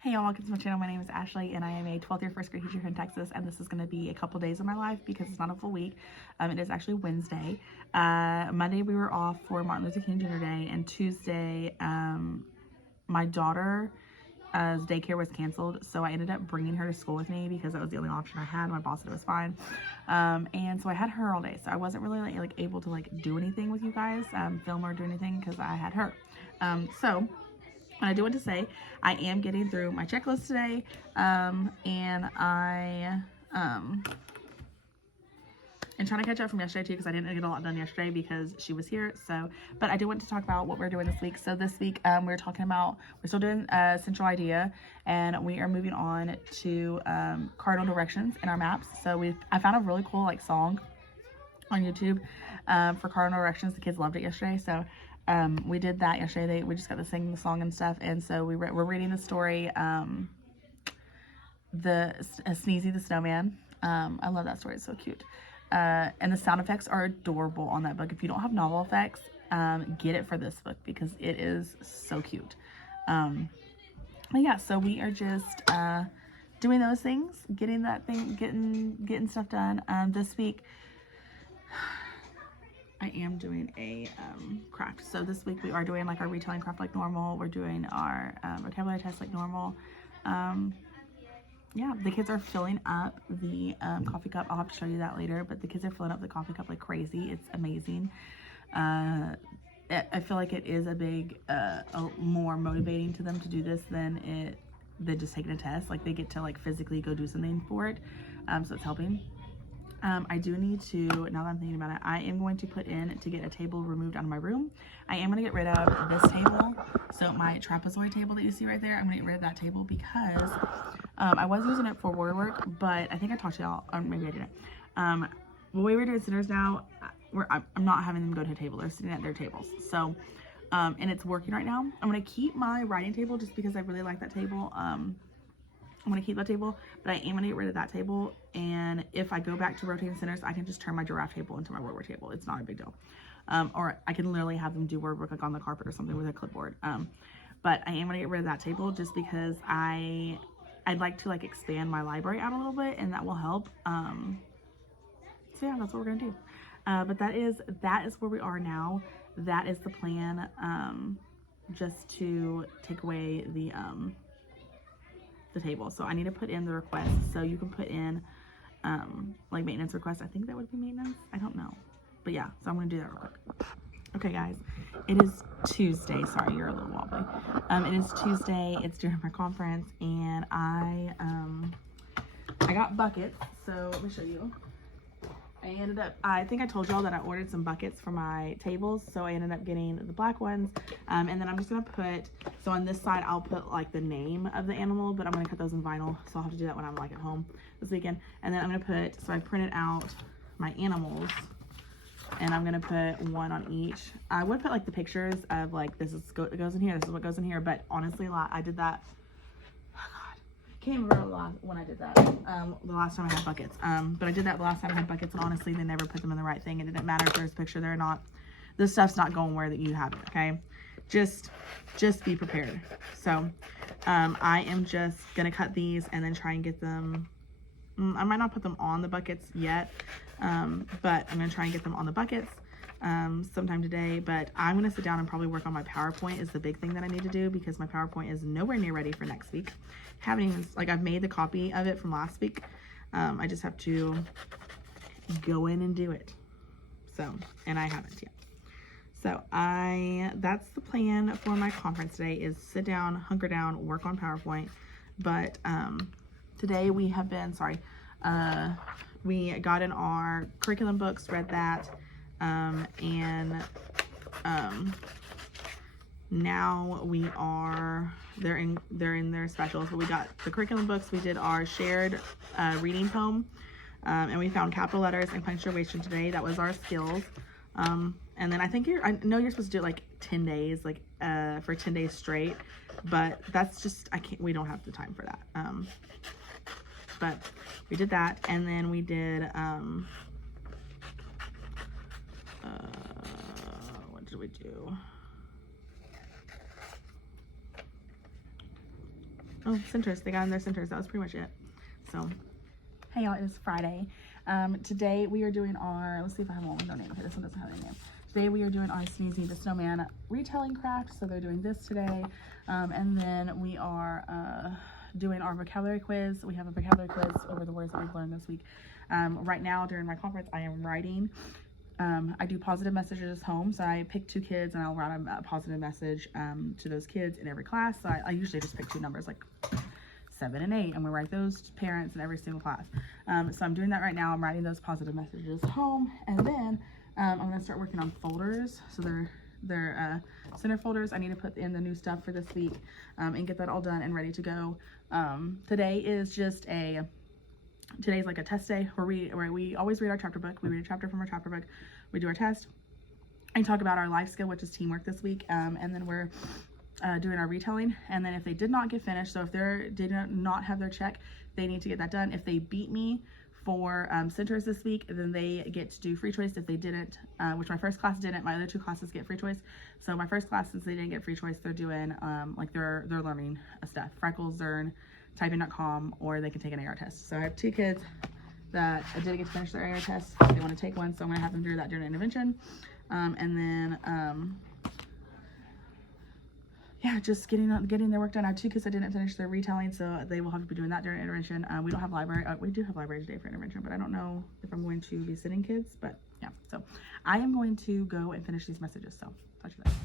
Hey y'all, welcome to my channel. My name is Ashley and I am a 12th year first grade teacher here in Texas, and this is going to be a couple days of my life because it's not a full week. It is actually Wednesday. Monday we were off for Martin Luther King Jr. Day, and Tuesday my daughter's daycare was canceled, so I ended up bringing her to school with me because that was the only option I had. My boss said it was fine, and so I had her all day, so I wasn't really like able to like do anything with you guys, film or do anything because I had her. So I do want to say I am getting through my checklist today, and I am trying to catch up from yesterday too, because I didn't get a lot done yesterday because she was here. So, but I do want to talk about what we're doing this week. So this week we're still doing Central Idea, and we are moving on to cardinal directions in our maps. So I found a really cool like song on YouTube for cardinal directions. The kids loved it yesterday, so we did that yesterday. We just got to sing the song and stuff, and so we're reading the story, Sneezy the Snowman. I love that story. It's so cute, and the sound effects are adorable on that book. If you don't have novel effects, get it for this book because it is so cute. But yeah, so we are just doing those things, getting stuff done. This week I am doing a craft. So this week we are doing like our retelling craft like normal. We're doing our vocabulary test like normal. Yeah, the kids are filling up the coffee cup. I'll have to show you that later, but the kids are filling up the coffee cup like crazy. It's amazing. I feel like it is more motivating to them to do this than just taking a test. Like they get to like physically go do something for it. So it's helping. I do need to, now that I'm thinking about it, I am going to put in to get a table removed out of my room. I am going to get rid of this table. So my trapezoid table that you see right there, I'm going to get rid of that table because I was using it for word work, but I think I talked to y'all, or maybe I didn't. The way we're doing sitters now, I'm not having them go to a table. They're sitting at their tables. So, and it's working right now. I'm going to keep my writing table just because I really like that table. I'm going to keep that table, but I am going to get rid of that table, and if I go back to rotating centers, I can just turn my giraffe table into my word work table. It's not a big deal. Or I can literally have them do word work like on the carpet or something with a clipboard. But I am going to get rid of that table just because I'd like to like expand my library out a little bit, and that will help. So yeah, that's what we're going to do. But that is where we are now. That is the plan, just to take away the table. So I need to put in the request, so you can put in like maintenance requests. I think that would be maintenance, I don't know, but yeah, so I'm gonna do that real quick. Okay guys, it is Tuesday. Sorry, you're a little wobbly. It is Tuesday, it's during my conference, and I got buckets. So let me show you. I think I told y'all that I ordered some buckets for my tables, so I ended up getting the black ones, and then I'm just gonna put, so on this side I'll put like the name of the animal, but I'm gonna cut those in vinyl, so I'll have to do that when I'm like at home this weekend. And then I'm gonna put, so I printed out my animals, and I'm gonna put one on each. I would put like the pictures of like, it goes in here, this is what goes in here, but honestly I did that, can't remember when I did that, the last time I had buckets, but I did that the last time I had buckets, and honestly they never put them in the right thing. It didn't matter if there's a picture there or not. This stuff's not going where that you have it. Okay, just be prepared. So I am just gonna cut these and then try and get them, I might not put them on the buckets yet, but I'm gonna try and get them on the buckets sometime today. But I'm gonna sit down and probably work on my PowerPoint is the big thing that I need to do, because my PowerPoint is nowhere near ready for next week. Haven't even, like, I've made the copy of it from last week. I just have to go in and do it. So, and I haven't yet. So that's the plan for my conference today, is sit down, hunker down, work on PowerPoint. But today we have been, we got in our curriculum books, read that, and now they're in their specials, but we got the curriculum books. We did our shared reading poem, and we found capital letters and punctuation today. That was our skills. And then I know you're supposed to do it like 10 days, like for 10 days straight, but that's just, we don't have the time for that. But we did that, and then we did what did we do? Oh, centers. They got in their centers. That was pretty much it. So, hey y'all, it is Friday. Today we are doing our, let's see if I have one with no name. Okay, this one doesn't have any name. Today we are doing our Sneezy the Snowman retelling craft. So they're doing this today. And then we are doing our vocabulary quiz. We have a vocabulary quiz over the words that we've learned this week. Right now during my conference, I am writing. I do positive messages home, so I pick 2 kids and I'll write a positive message to those kids in every class. So I usually just pick 2 numbers, like 7 and 8, and we write those to parents in every single class. So I'm doing that right now. I'm writing those positive messages home, and then I'm going to start working on folders. So they're center folders. I need to put in the new stuff for this week and get that all done and ready to go. Today is just today's like a test day where we always read our chapter book. We read a chapter from our chapter book. We do our test and talk about our life skill, which is teamwork this week. And then we're doing our retelling. And then if they did not get finished, so if they did not have their check, they need to get that done. If they beat me for centers this week, then they get to do free choice. If they didn't, which my first class didn't, my other 2 classes get free choice. So my first class, since they didn't get free choice, they're doing like they're learning stuff, Freckles, Zern, typing.com, or they can take an AR test. So I have 2 kids that didn't get to finish their AR test. They want to take one, so I'm going to have them do that during intervention. And then yeah, just getting their work done. I have 2 kids that didn't finish their retelling, so they will have to be doing that during intervention. We don't have library. We do have library today for intervention, but I don't know if I'm going to be sitting kids. But yeah, so I am going to go and finish these messages. So talk to you later.